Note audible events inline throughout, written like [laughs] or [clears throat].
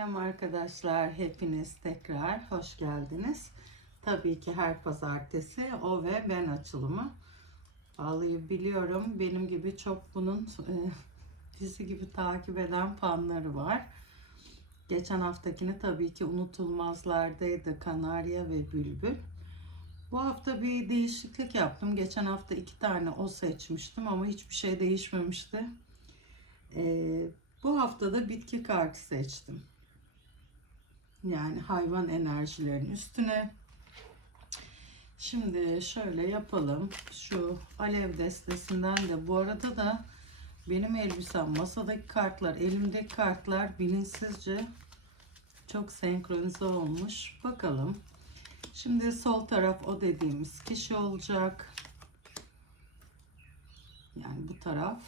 Selam arkadaşlar, hepiniz tekrar hoş geldiniz. Tabii ki her pazartesi o ve ben açılımı. Vallahi biliyorum benim gibi çok bunun e, dizi gibi takip eden fanları var. Geçen haftakini tabii ki unutulmazlardaydı Kanarya ve Bülbül. Bu hafta bir değişiklik yaptım. Geçen hafta iki tane o seçmiştim ama hiçbir şey değişmemişti. Ee, bu hafta da bitki kartı seçtim. Yani hayvan enerjilerinin üstüne. Şimdi şöyle yapalım. Şu alev destesinden de bu arada da benim elbisem masadaki kartlar, elimdeki kartlar bilinçsizce çok senkronize olmuş. Bakalım. Şimdi sol taraf o dediğimiz kişi olacak. Yani bu taraf.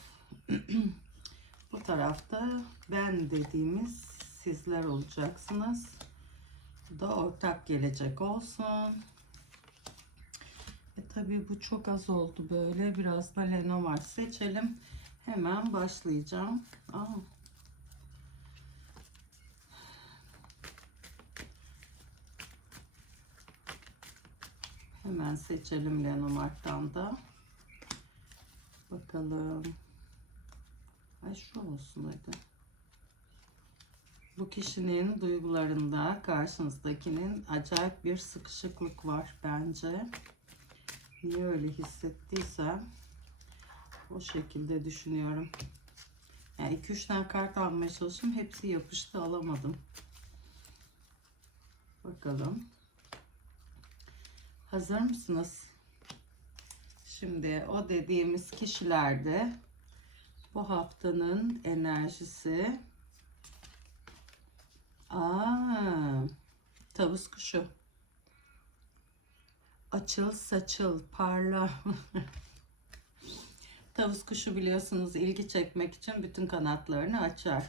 [clears throat] bu tarafta ben dediğimiz sizler olacaksınız. Bu da ortak gelecek olsun. E tabii bu çok az oldu böyle. Biraz da Lenomar seçelim. Hemen başlayacağım. Aa, Hemen seçelim Lenomark'tan da. Bakalım. Ay şu olsun hadi. Bu kişinin duygularında karşınızdakinin acayip bir sıkışıklık var bence. Niye öyle hissettiysem o şekilde düşünüyorum. Yani 2-3 tane kart almaya çalıştım. Hepsi yapıştı alamadım. Bakalım. Hazır mısınız? Şimdi o dediğimiz kişilerde bu haftanın enerjisi Aa, tavus kuşu. Açıl saçıl parla. [laughs] tavus kuşu biliyorsunuz ilgi çekmek için bütün kanatlarını açar.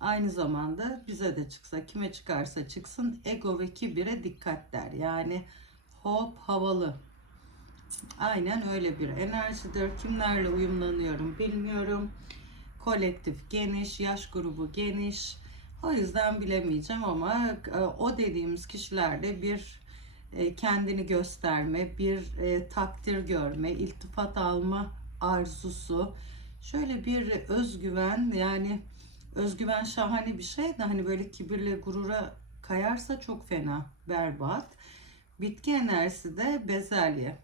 Aynı zamanda bize de çıksa kime çıkarsa çıksın ego ve kibire dikkat der. Yani hop havalı. Aynen öyle bir enerjidir. Kimlerle uyumlanıyorum bilmiyorum. Kolektif geniş, yaş grubu geniş. O yüzden bilemeyeceğim ama e, o dediğimiz kişilerde bir e, kendini gösterme, bir e, takdir görme, iltifat alma arzusu. Şöyle bir özgüven yani özgüven şahane bir şey de hani böyle kibirle gurura kayarsa çok fena, berbat. Bitki enerjisi de bezelye.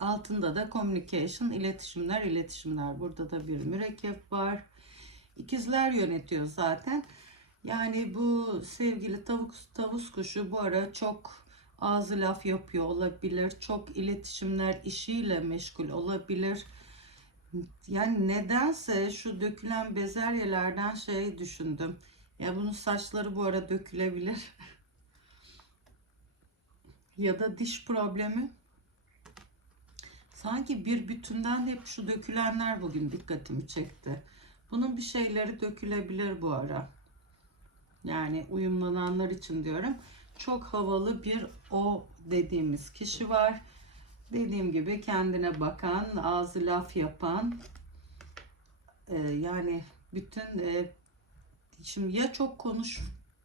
Altında da communication, iletişimler, iletişimler. Burada da bir mürekkep var. İkizler yönetiyor zaten. Yani bu sevgili tavuk tavus kuşu bu ara çok ağzı laf yapıyor olabilir. Çok iletişimler işiyle meşgul olabilir. Yani nedense şu dökülen bezelyelerden şey düşündüm. Ya bunun saçları bu ara dökülebilir. [laughs] ya da diş problemi. Sanki bir bütünden hep şu dökülenler bugün dikkatimi çekti. Bunun bir şeyleri dökülebilir bu ara. Yani uyumlananlar için diyorum. Çok havalı bir o dediğimiz kişi var. Dediğim gibi kendine bakan, ağzı laf yapan, e, yani bütün e, şimdi ya çok konuş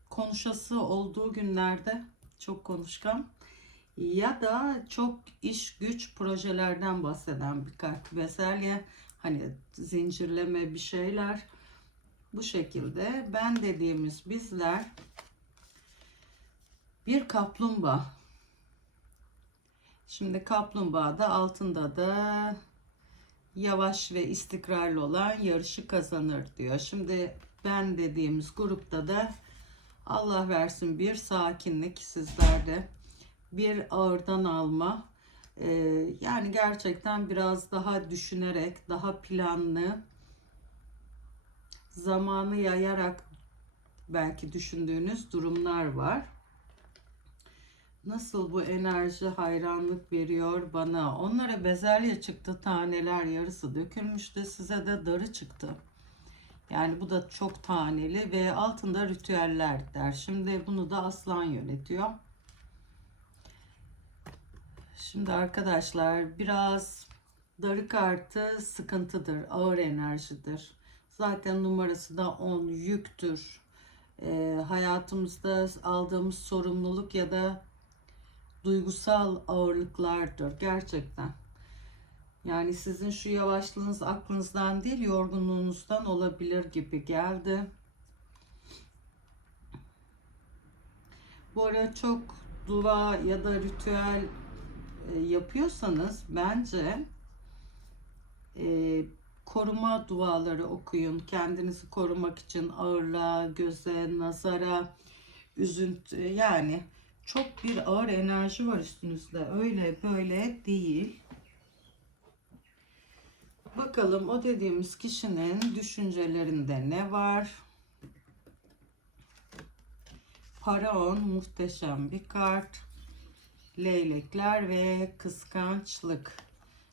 konuşası olduğu günlerde çok konuşkan ya da çok iş güç projelerden bahseden bir kart. Bezelye hani zincirleme bir şeyler. Bu şekilde. Ben dediğimiz bizler bir kaplumbağa. Şimdi kaplumbağa da altında da yavaş ve istikrarlı olan yarışı kazanır diyor. Şimdi ben dediğimiz grupta da Allah versin bir sakinlik sizlerde bir ağırdan alma ee, yani gerçekten biraz daha düşünerek daha planlı zamanı yayarak belki düşündüğünüz durumlar var. Nasıl bu enerji hayranlık veriyor bana. Onlara bezelye çıktı taneler yarısı dökülmüştü. Size de darı çıktı. Yani bu da çok taneli ve altında ritüeller der. Şimdi bunu da aslan yönetiyor. Şimdi arkadaşlar biraz darı kartı sıkıntıdır, ağır enerjidir. Zaten numarası da 10 yüktür. e, hayatımızda aldığımız sorumluluk ya da duygusal ağırlıklardır gerçekten. Yani sizin şu yavaşlığınız aklınızdan değil yorgunluğunuzdan olabilir gibi geldi. Bu ara çok dua ya da ritüel yapıyorsanız bence e, koruma duaları okuyun. Kendinizi korumak için ağırlığa, göze, nazara, üzüntü yani çok bir ağır enerji var üstünüzde. Öyle böyle değil. Bakalım o dediğimiz kişinin düşüncelerinde ne var? Paraon muhteşem bir kart. Leylekler ve kıskançlık.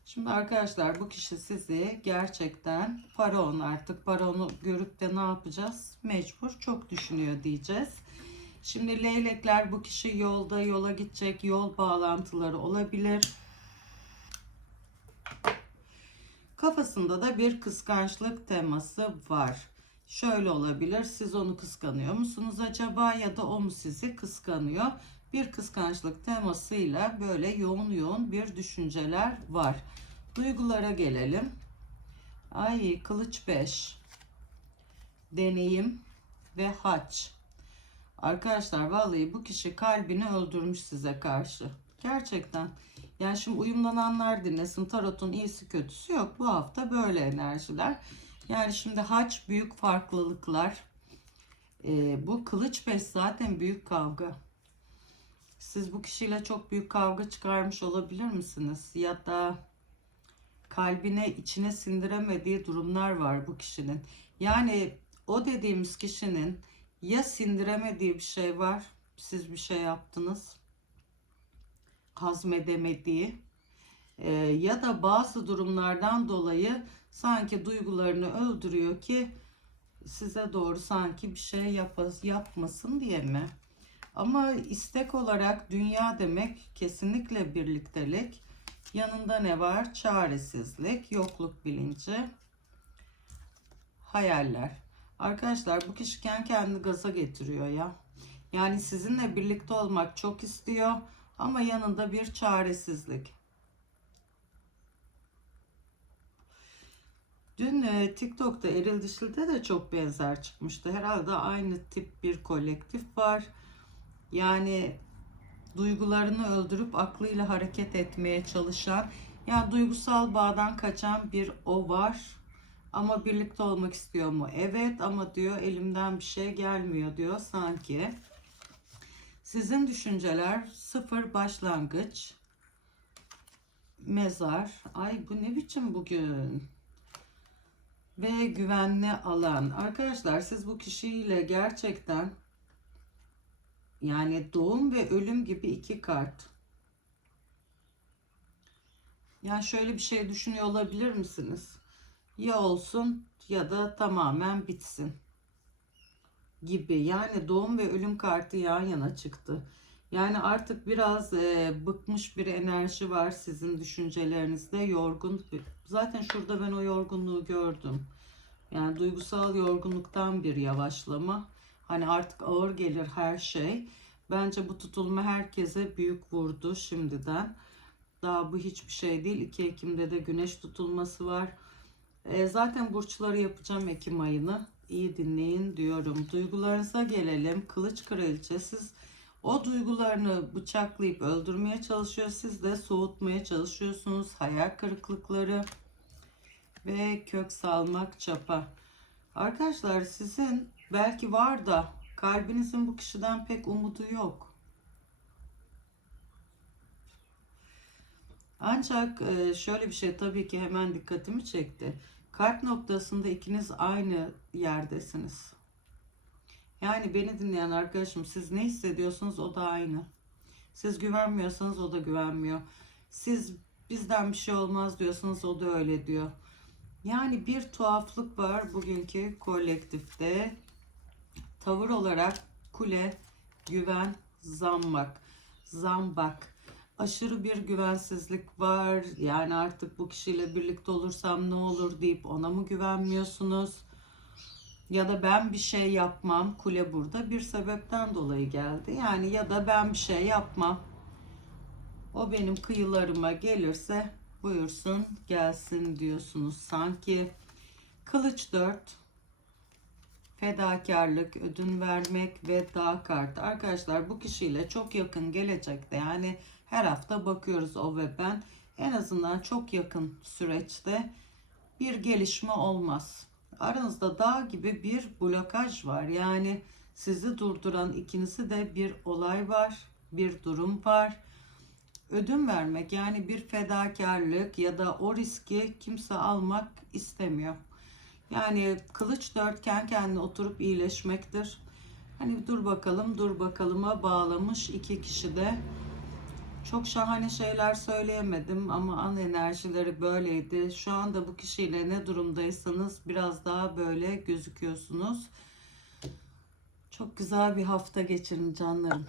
Şimdi arkadaşlar bu kişi sizi gerçekten paraon artık paraonu görüp de ne yapacağız? Mecbur çok düşünüyor diyeceğiz. Şimdi leylekler bu kişi yolda yola gidecek yol bağlantıları olabilir. Kafasında da bir kıskançlık teması var. Şöyle olabilir. Siz onu kıskanıyor musunuz acaba ya da o mu sizi kıskanıyor? Bir kıskançlık temasıyla böyle yoğun yoğun bir düşünceler var. Duygulara gelelim. Ay kılıç 5. Deneyim ve haç. Arkadaşlar vallahi bu kişi kalbini öldürmüş size karşı. Gerçekten. Yani şimdi uyumlananlar dinlesin. Tarot'un iyisi kötüsü yok. Bu hafta böyle enerjiler. Yani şimdi haç büyük farklılıklar. Ee, bu kılıç 5 zaten büyük kavga. Siz bu kişiyle çok büyük kavga çıkarmış olabilir misiniz? Ya da kalbine içine sindiremediği durumlar var bu kişinin. Yani o dediğimiz kişinin ya sindiremediği bir şey var, siz bir şey yaptınız, hazmedemediği e, ya da bazı durumlardan dolayı sanki duygularını öldürüyor ki size doğru sanki bir şey yapas, yapmasın diye mi? Ama istek olarak dünya demek kesinlikle birliktelik. Yanında ne var? Çaresizlik, yokluk bilinci, hayaller. Arkadaşlar bu kişi kendi kendini gaza getiriyor ya. Yani sizinle birlikte olmak çok istiyor ama yanında bir çaresizlik. Dün e, TikTok'ta Eril Dişil'de de çok benzer çıkmıştı. Herhalde aynı tip bir kolektif var. Yani duygularını öldürüp aklıyla hareket etmeye çalışan, yani duygusal bağdan kaçan bir o var. Ama birlikte olmak istiyor mu? Evet ama diyor elimden bir şey gelmiyor diyor sanki. Sizin düşünceler sıfır başlangıç. Mezar. Ay bu ne biçim bugün? Ve güvenli alan. Arkadaşlar siz bu kişiyle gerçekten yani doğum ve ölüm gibi iki kart. Yani şöyle bir şey düşünüyor olabilir misiniz? Ya olsun ya da tamamen bitsin gibi. Yani doğum ve ölüm kartı yan yana çıktı. Yani artık biraz e, bıkmış bir enerji var sizin düşüncelerinizde. Yorgun. Zaten şurada ben o yorgunluğu gördüm. Yani duygusal yorgunluktan bir yavaşlama. Hani artık ağır gelir her şey. Bence bu tutulma herkese büyük vurdu şimdiden. Daha bu hiçbir şey değil. 2 Ekim'de de güneş tutulması var. E, zaten burçları yapacağım Ekim ayını. İyi dinleyin diyorum. Duygularınıza gelelim. Kılıç kraliçe siz o duygularını bıçaklayıp öldürmeye çalışıyor. Siz de soğutmaya çalışıyorsunuz. Hayal kırıklıkları ve kök salmak çapa. Arkadaşlar sizin belki var da kalbinizin bu kişiden pek umudu yok. Ancak e, şöyle bir şey tabii ki hemen dikkatimi çekti. Kalp noktasında ikiniz aynı yerdesiniz. Yani beni dinleyen arkadaşım siz ne hissediyorsunuz o da aynı. Siz güvenmiyorsanız o da güvenmiyor. Siz bizden bir şey olmaz diyorsanız o da öyle diyor. Yani bir tuhaflık var bugünkü kolektifte. Tavır olarak kule, güven, zambak, zambak. Aşırı bir güvensizlik var. Yani artık bu kişiyle birlikte olursam ne olur deyip ona mı güvenmiyorsunuz? ya da ben bir şey yapmam kule burada bir sebepten dolayı geldi. Yani ya da ben bir şey yapmam. O benim kıyılarıma gelirse buyursun gelsin diyorsunuz sanki. Kılıç 4 fedakarlık, ödün vermek ve dağ kartı. Arkadaşlar bu kişiyle çok yakın gelecekte yani her hafta bakıyoruz o ve ben en azından çok yakın süreçte bir gelişme olmaz. Aranızda dağ gibi bir blokaj var. Yani sizi durduran ikinizi de bir olay var, bir durum var. Ödün vermek yani bir fedakarlık ya da o riski kimse almak istemiyor. Yani kılıç dörtgen kendine oturup iyileşmektir. Hani dur bakalım dur bakalıma bağlamış iki kişi de. Çok şahane şeyler söyleyemedim ama an enerjileri böyleydi. Şu anda bu kişiyle ne durumdaysanız biraz daha böyle gözüküyorsunuz. Çok güzel bir hafta geçirin canlarım.